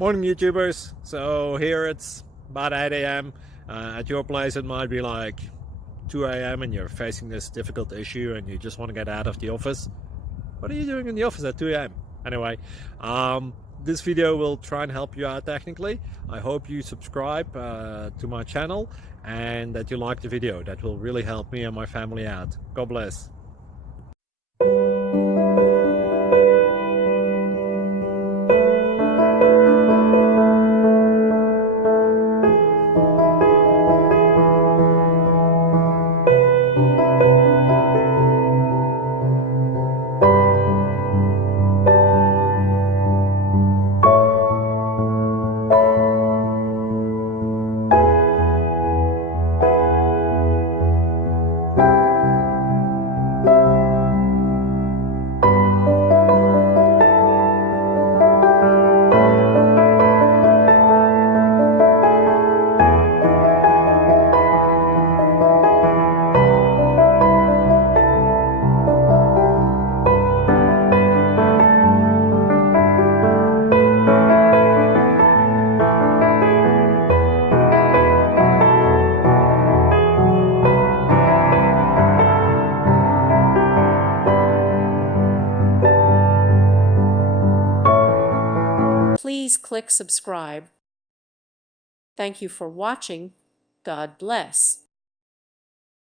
Morning YouTubers. So here it's about 8 a.m. At your place it might be like 2 a.m. and you're facing this difficult issue and you just want to get out of the office. What are you doing in the office at 2 a.m.? Anyway, this video will try and help you out technically. I hope you subscribe to my channel and that you like the video. That will really help me and my family out. God bless. Please click subscribe. Thank you for watching. God bless.